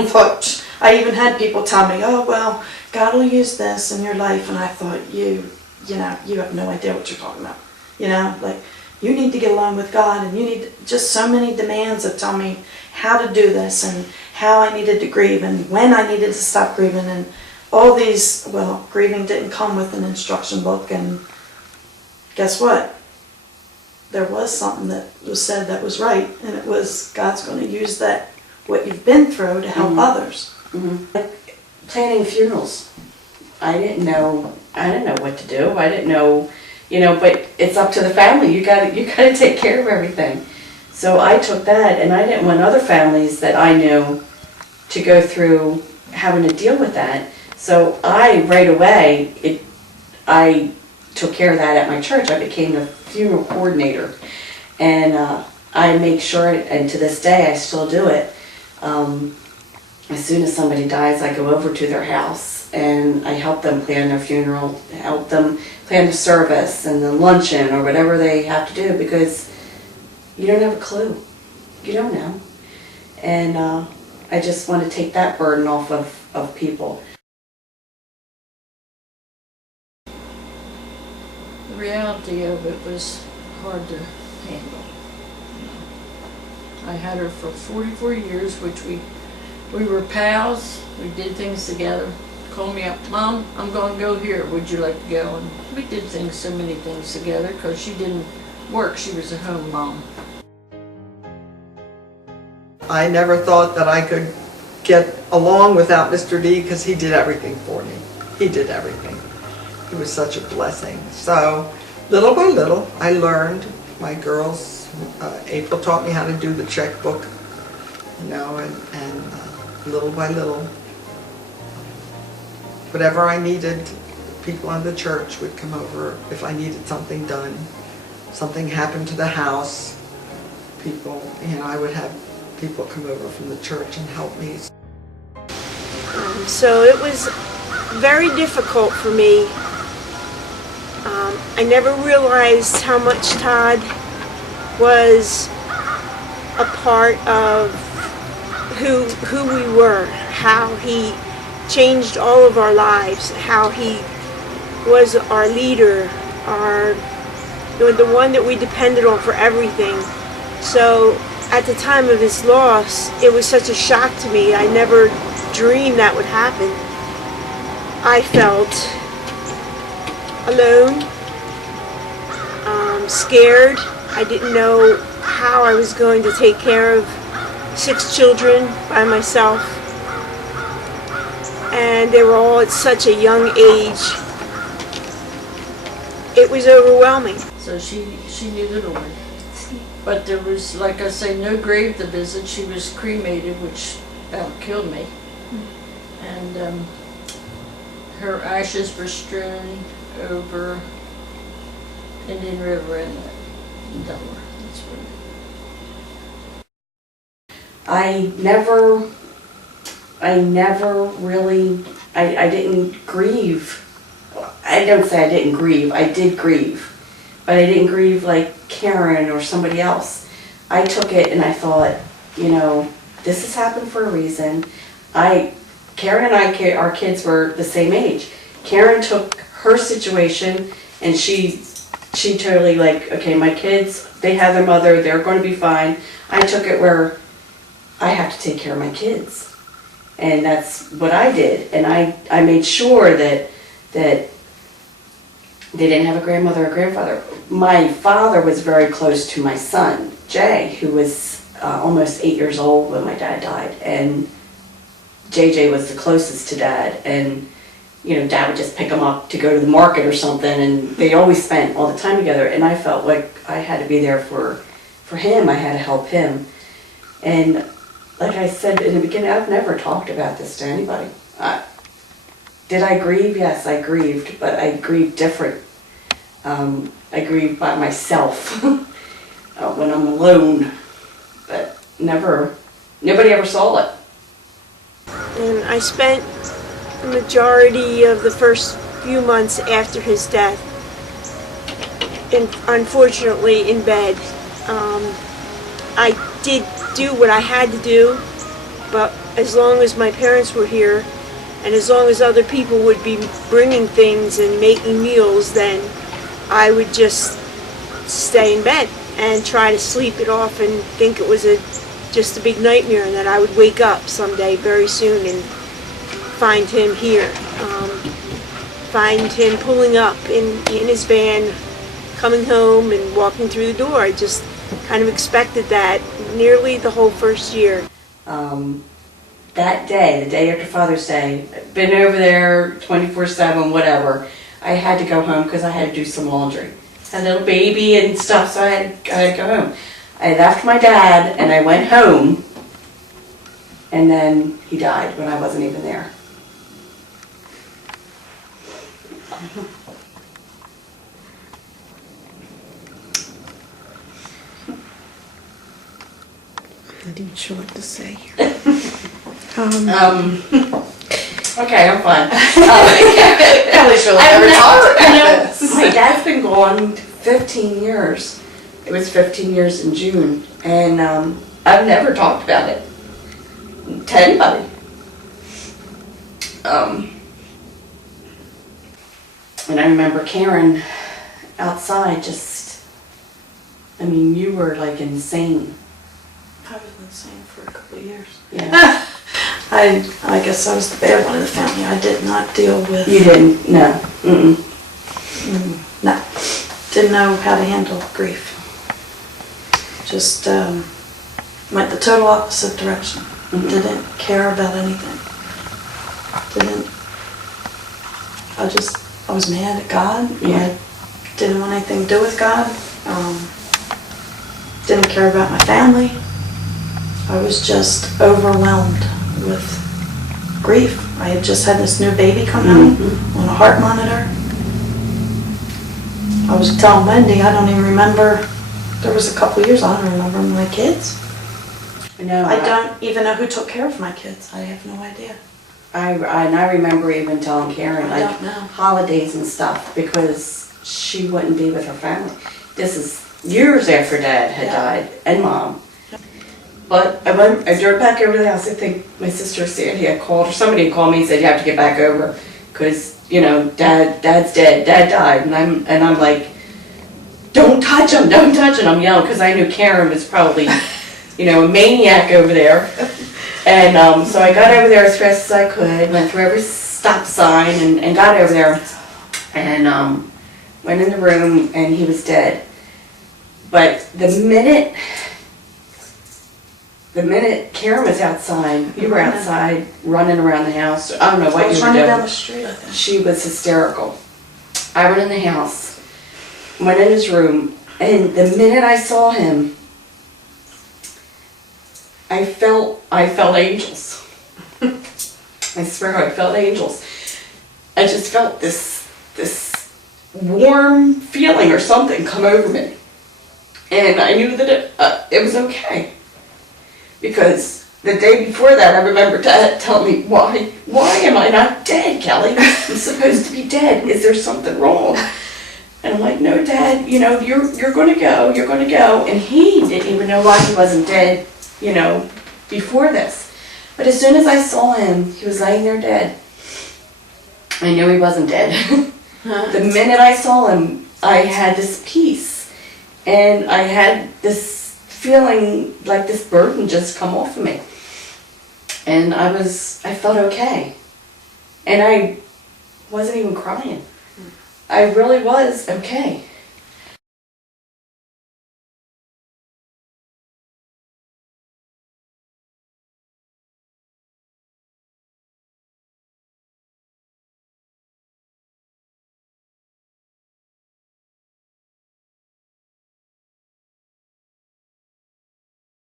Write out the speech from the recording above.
I thought, I even had people tell me, oh, well, God will use this in your life. And I thought, you have no idea what you're talking about. Like, you need to get along with God, and you need just so many demands that tell me how to do this and how I needed to grieve and when I needed to stop grieving and all these. Well, grieving didn't come with an instruction book, and guess what? There was something that was said that was right, and it was God's going to use that, what you've been through, to help others. Like planning funerals. I didn't know what to do. I didn't know, but it's up to the family. You got to take care of everything. So I took that, and I didn't want other families that I knew to go through having to deal with that. So I right away I took care of that at my church. I became the funeral coordinator, and I make sure, and to this day I still do it. As soon as somebody dies, I go over to their house and I help them plan their funeral, help them plan the service and the luncheon or whatever they have to do, because you don't have a clue. You don't know. And I just want to take that burden off of people. The reality of it was hard to handle. I had her for 44 years, which we were pals. We did things together. Called me up, Mom, I'm going to go here. Would you like to go? And we did so many things together, because she didn't work. She was a home mom. I never thought that I could get along without Mr. D, because he did everything for me. He did everything. He was such a blessing. So little by little, I learned. My girls, April taught me how to do the checkbook, and little by little, whatever I needed, people in the church would come over. If I needed something done, something happened to the house, I would have people come over from the church and help me. So it was very difficult for me. I never realized how much Todd was a part of who we were, how he changed all of our lives, how he was our leader, the one that we depended on for everything. So at the time of his loss, it was such a shock to me. I never dreamed that would happen. I felt alone, scared. I didn't know how I was going to take care of 6 children by myself. And they were all at such a young age. It was overwhelming. So she knew the Lord. But there was, like I say, no grave to visit. She was cremated, which about killed me. And her ashes were strewn over Indian River in Delaware. That's where. I didn't grieve. I don't say I didn't grieve. I did grieve. But I didn't grieve like Karen or somebody else. I took it and I thought, this has happened for a reason. Karen and I, our kids were the same age. Karen took her situation and she totally okay, my kids, they have their mother, they're going to be fine. I took it where I have to take care of my kids. And that's what I did. And I made sure that they didn't have a grandmother or grandfather. My father was very close to my son, Jay, who was almost 8 years old when my dad died. And JJ was the closest to Dad. And, Dad would just pick him up to go to the market or something. And they always spent all the time together. And I felt like I had to be there for him. I had to help him. And like I said in the beginning, I've never talked about this to anybody. Did I grieve? Yes, I grieved, but I grieved different. I grieved by myself when I'm alone, but nobody ever saw it. And I spent the majority of the first few months after his death, unfortunately, in bed. I did do what I had to do, But as long as my parents were here, and as long as other people would be bringing things and making meals, then I would just stay in bed and try to sleep it off and think it was just a big nightmare, and that I would wake up someday very soon and find him here. Find him pulling up in his van, coming home and walking through the door. I just kind of expected that nearly the whole first year. That day, the day after Father's Day, I'd been over there 24/7, whatever. I had to go home because I had to do some laundry. Had a little baby and stuff, so I had to go home. I left my dad and I went home, and then he died when I wasn't even there. Not even sure what to say. Okay, I'm fine. Kelly's really I've never talked never, about this. my dad's been gone 15 years. It was 15 years in June, and I've never talked about it to anybody. And I remember Karen outside I mean, you were like insane. I was insane for a couple of years. Yeah. I guess I was the bad one in the family. I did not deal with. You didn't? No. Mm-mm. No, didn't know how to handle grief. Just went the total opposite direction. Mhm. Didn't care about anything. I was mad at God. Yeah. I didn't want anything to do with God. Didn't care about my family. I was just overwhelmed with grief. I had just had this new baby come home on a heart monitor. I was telling Wendy, I don't even remember, there was a couple years I don't remember my kids. No, I don't even know who took care of my kids. I have no idea. I remember even telling Karen, I like, don't know. holidays and stuff, because she wouldn't be with her family. This is years after Dad had Yeah. died, and Mom. But I drove back over the house. I think my sister Sandy had called, or somebody had called me and said, you have to get back over, because, you know, Dad's dead, Dad died. And I'm like, don't touch him, don't touch him. I'm yelling, because I knew Karen was probably, you know, a maniac over there. And so I got over there as fast as I could, went through every stop sign and got over there, and went in the room, and he was dead. But the minute Karen was outside, you were outside running around the house. I don't know what I was you were running doing. down the street, I think. She was hysterical. I went in the house, went in his room, and the minute I saw him, I felt angels. I swear I felt angels. I just felt this warm feeling or something come over me. And I knew that it was okay. Because the day before that, I remember Dad telling me, why am I not dead, Kelly? I'm supposed to be dead. Is there something wrong? And I'm like, no, Dad, you know, you're going to go, you're going to go. And he didn't even know why he wasn't dead, you know, before this. But as soon as I saw him, he was laying there dead. I knew he wasn't dead. The minute I saw him, I had this peace. And I had this feeling like this burden just come off of me. And I felt okay. And I wasn't even crying. I really was okay.